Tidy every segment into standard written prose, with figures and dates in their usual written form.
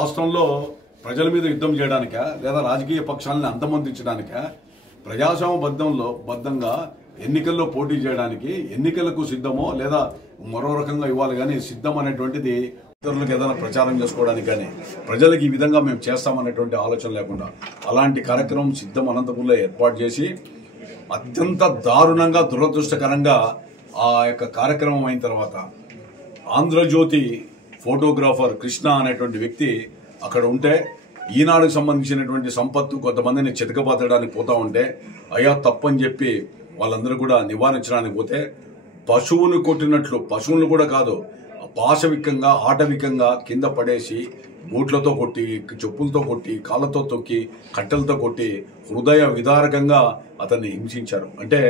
రాష్ట్రంలో ప్రజల మీద యుద్ధం చేయడానిక లేదా రాజకీయ పక్షాలను అంతమొందించడానిక ప్రజాస్వామ్యబద్ధంగా ఎన్నికల్లో పోటీ చేయడానికి ఎన్నికలకు సిద్ధమో లేదా మరో రకంగా ఇవ్వాలి కానీ సిద్ధం అనేటువంటిది ఇతరులకు ఏదైనా ప్రచారం చేసుకోవడానికి కానీ ప్రజలకు ఈ విధంగా మేము చేస్తామనేటువంటి ఆలోచన లేకుండా అలాంటి కార్యక్రమం సిద్ధం అనంతపురంలో ఏర్పాటు చేసి అత్యంత దారుణంగా దురదృష్టకరంగా ఆ యొక్క కార్యక్రమం అయిన తర్వాత ఆంధ్రజ్యోతి ఫోటోగ్రాఫర్ కృష్ణ అనేటువంటి వ్యక్తి అక్కడ ఉంటే ఈనాడుకు సంబంధించినటువంటి సంపత్తు కొంతమందిని చితకబాతడానికి పోతా ఉంటే అయ్యా తప్పని చెప్పి వాళ్ళందరూ కూడా నివారించడానికి పోతే పశువుని కొట్టినట్లు పశువులను కూడా కాదు పాశవికంగా ఆటవికంగా కింద పడేసి బూట్లతో కొట్టి చెప్పులతో కొట్టి కాళ్ళతో తొక్కి కట్టెలతో కొట్టి హృదయ విదారకంగా అతన్ని హింసించారు. అంటే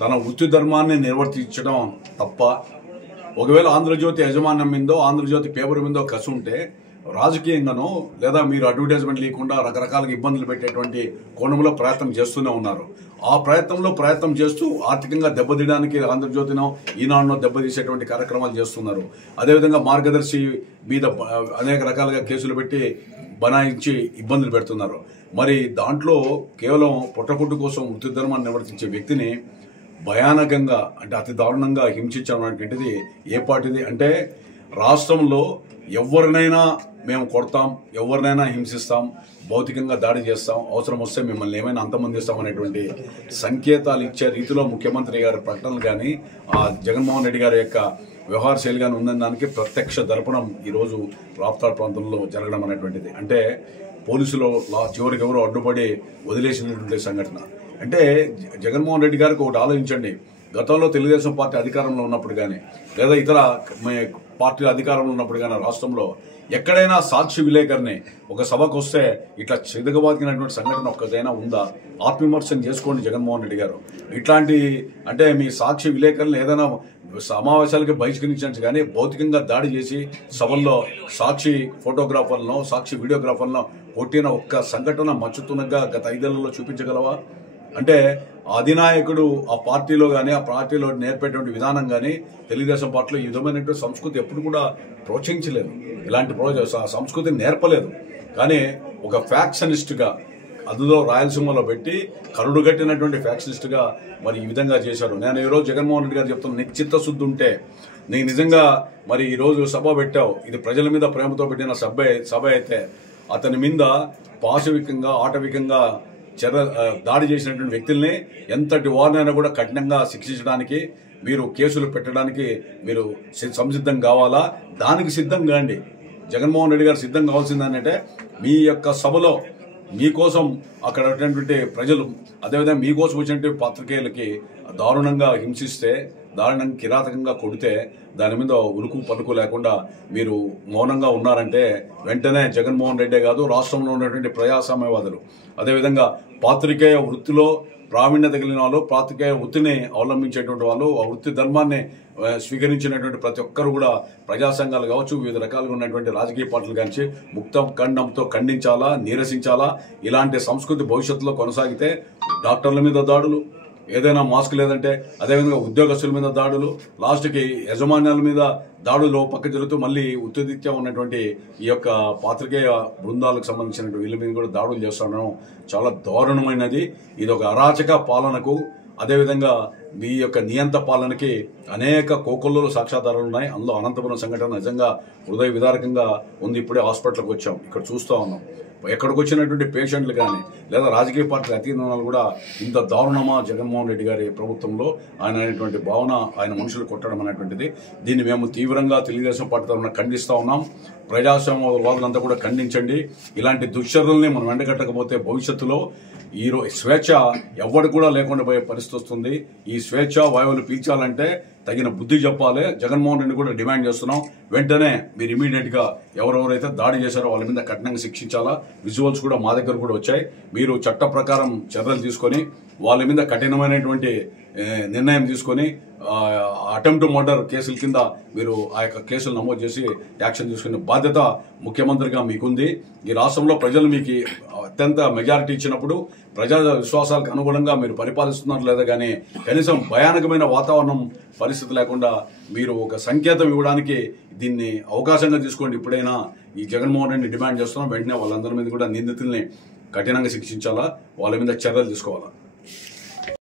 తన వృత్తి ధర్మాన్ని నిర్వర్తించడం తప్ప ఒకవేళ ఆంధ్రజ్యోతి యాజమాన్యం మీదో ఆంధ్రజ్యోతి పేపర్ మీదో కసి ఉంటే రాజకీయంగానో లేదా మీరు అడ్వర్టైజ్మెంట్ లేకుండా రకరకాలుగా ఇబ్బందులు పెట్టేటువంటి కోణంలో ప్రయత్నం చేస్తూనే ఉన్నారు. ఆ ప్రయత్నం చేస్తూ ఆర్థికంగా దెబ్బతీయడానికి ఆంధ్రజ్యోతినో ఈనాడునో దెబ్బతీసేటువంటి కార్యక్రమాలు చేస్తున్నారు. అదేవిధంగా మార్గదర్శి మీద అనేక రకాలుగా కేసులు పెట్టి బనాయించి ఇబ్బందులు పెడుతున్నారు. మరి దాంట్లో కేవలం పొట్టకుట్టు కోసం వృత్తి ధర్మాన్ని నిర్వర్తించే వ్యక్తిని భయానకంగా అంటే అతి దారుణంగా హింసించడం అనేటువంటిది ఏ పార్టీది అంటే రాష్ట్రంలో ఎవరినైనా మేము కొడతాం, ఎవరినైనా హింసిస్తాం, భౌతికంగా దాడి చేస్తాం, అవసరం వస్తే మిమ్మల్ని ఏమైనా అంతమందిస్తాం అనేటువంటి సంకేతాలు ఇచ్చే రీతిలో ముఖ్యమంత్రి గారి ప్రకటనలు కానీ ఆ జగన్మోహన్ రెడ్డి గారి యొక్క వ్యవహార శైలి కానీ ఉందని దానికి ప్రత్యక్ష దర్పణం ఈరోజు రాప్తాడ్ ప్రాంతంలో జరగడం అనేటువంటిది. అంటే పోలీసులు చివరికి ఎవరు అడ్డుపడి వదిలేసినటువంటి సంఘటన. అంటే జగన్మోహన్ రెడ్డి గారికి ఒకటి ఆలోచించండి, గతంలో తెలుగుదేశం పార్టీ అధికారంలో ఉన్నప్పుడు కానీ లేదా ఇతర పార్టీల అధికారంలో ఉన్నప్పుడు కానీ రాష్ట్రంలో ఎక్కడైనా సాక్షి విలేకరిని ఒక సభకు వస్తే ఇట్లా చిదగబాదినటువంటి సంఘటన ఒక్కదైనా ఉందా? ఆత్మవిమర్శనం చేసుకోండి జగన్మోహన్ రెడ్డి గారు. ఇట్లాంటి అంటే మీ సాక్షి విలేకరులను ఏదైనా సమావేశాలకి బహిష్కరించచ్చు కానీ భౌతికంగా దాడి చేసి సభల్లో సాక్షి ఫోటోగ్రాఫర్లను సాక్షి వీడియోగ్రాఫర్లను కొట్టిన ఒక్క సంఘటన మచ్చుతున్నగా గత 5 ఏళ్లలో చూపించగలవా? అంటే అధినాయకుడు ఆ పార్టీలో కానీ ఆ పార్టీలో నేర్పేటువంటి విధానం కానీ తెలుగుదేశం పార్టీలో ఈ విధమైనటువంటి సంస్కృతి ఎప్పుడు కూడా ప్రోత్సహించలేదు, ఇలాంటి సంస్కృతిని నేర్పలేదు. కానీ ఒక ఫ్యాక్షనిస్ట్గా అదులో రాయలసీమలో పెట్టి కరుడుగట్టినటువంటి ఫ్యాక్షనిస్ట్గా మరి ఈ విధంగా చేశాడు. నేను ఈరోజు జగన్మోహన్ రెడ్డి గారు చెప్తున్నా, నీకు చిత్తశుద్ధి ఉంటే నీకు నిజంగా మరి ఈరోజు సభ పెట్టావు, ఇది ప్రజల మీద ప్రేమతో పెట్టిన సభ అయితే అతని మీద పాశవికంగా ఆటవికంగా దాడి చేసినటువంటి వ్యక్తుల్ని ఎంతటి వారినైనా కూడా కఠినంగా శిక్షించడానికి మీరు కేసులు పెట్టడానికి మీరు సంసిద్ధం కావాలా? దానికి సిద్ధం కాండి. జగన్మోహన్ రెడ్డి గారు సిద్ధం కావాల్సిందంటే మీ యొక్క సభలో మీకోసం అక్కడ ఉన్నటువంటి ప్రజలు అదేవిధంగా మీకోసం వచ్చినటువంటి పాత్రికేయులకి దారుణంగా హింసిస్తే దారుణంగా కిరాతకంగా కొడితే దాని మీద ఉలుకు పలుకు లేకుండా మీరు మౌనంగా ఉన్నారంటే వెంటనే జగన్మోహన్ రెడ్డే కాదు రాష్ట్రంలో ఉన్నటువంటి ప్రజాస్వామ్యవాదులు అదేవిధంగా పాత్రికేయ వృత్తిలో ప్రావీణ్యత కలిగిన వాళ్ళు పాత్రికేయ వృత్తిని అవలంబించేటువంటి వాళ్ళు ఆ వృత్తి ధర్మాన్ని స్వీకరించినటువంటి ప్రతి ఒక్కరు కూడా ప్రజా సంఘాలు కావచ్చు వివిధ రకాలుగా ఉన్నటువంటి రాజకీయ పార్టీలు కానించి ముక్త ఖండంతో ఖండించాలా, నిరసించాలా. ఇలాంటి సంస్కృతి భవిష్యత్తులో కొనసాగితే డాక్టర్ల మీద దాడులు, ఏదైనా మాస్క్ లేదంటే అదేవిధంగా ఉద్యోగస్తుల మీద దాడులు, లాస్ట్కి యజమాన్యాల మీద దాడులు పక్క జరుగుతూ మళ్ళీ ఉత్తేదిత్యం ఉన్నటువంటి ఈ యొక్క పాత్రికేయ బృందాలకు సంబంధించినటువంటి వీళ్ళ మీద కూడా దాడులు చేస్తుండడం చాలా దారుణమైనది. ఇది ఒక అరాచక పాలనకు అదేవిధంగా మీ యొక్క నియంత పాలనకి అనేక కోకొల్లలు సాక్ష్యాధారాలు ఉన్నాయి. అందులో అనంతపురం సంఘటన నిజంగా హృదయ విదారకంగా ఉంది. ఇప్పుడే హాస్పిటల్కి వచ్చాం, ఇక్కడ చూస్తూ ఉన్నాం. ఎక్కడికి వచ్చినటువంటి పేషెంట్లు కానీ లేదా రాజకీయ పార్టీల అతీనాలు కూడా ఇంత దారుణమా జగన్మోహన్ రెడ్డి గారి ప్రభుత్వంలో ఆయన అనేటువంటి భావన ఆయన మనుషులు కొట్టడం అనేటువంటిది. దీన్ని మేము తీవ్రంగా తెలుగుదేశం పార్టీ తరఫున ఖండిస్తూ ఉన్నాం. ప్రజాస్వామ్యవాదులంతా కూడా ఖండించండి. ఇలాంటి దుశ్చర్యల్ని మనం ఎండగట్టకపోతే భవిష్యత్తులో ఈ స్వేచ్ఛ ఎవరు కూడా లేకుండా పోయే పరిస్థితి వస్తుంది. ఈ స్వేచ్ఛ వాయువులు పీల్చాలంటే తగిన బుద్ధి చెప్పాలి. జగన్మోహన్ రెడ్డి కూడా డిమాండ్ చేస్తున్నాం, వెంటనే మీరు ఇమీడియట్ గా ఎవరెవరైతే దాడి చేశారో వాళ్ళ మీద కఠినంగా శిక్షించాలా. విజువల్స్ కూడా మా దగ్గర కూడా వచ్చాయి. మీరు చట్ట ప్రకారం చర్యలు తీసుకొని వాళ్ళ మీద కఠినమైనటువంటి నిర్ణయం తీసుకొని అటెంప్ట్ మర్డర్ కేసుల కింద మీరు ఆ యొక్క కేసులు నమోదు చేసి యాక్షన్ తీసుకునే బాధ్యత ముఖ్యమంత్రిగా మీకుంది. ఈ రాష్ట్రంలో ప్రజలు మీకు అత్యంత మెజారిటీ ఇచ్చినప్పుడు ప్రజా విశ్వాసాలకు అనుగుణంగా మీరు పరిపాలిస్తున్నారు లేదా కానీ కనీసం భయానకమైన వాతావరణం పరిస్థితి లేకుండా మీరు ఒక సంకేతం ఇవ్వడానికి దీన్ని అవకాశంగా తీసుకోండి. ఇప్పుడైనా ఈ జగన్మోహన్ రెడ్డిని డిమాండ్ చేస్తున్నాం, వెంటనే వాళ్ళందరి మీద కూడా నిందితుల్ని కఠినంగా శిక్షించాలా, వాళ్ళ మీద చర్యలు తీసుకోవాలా.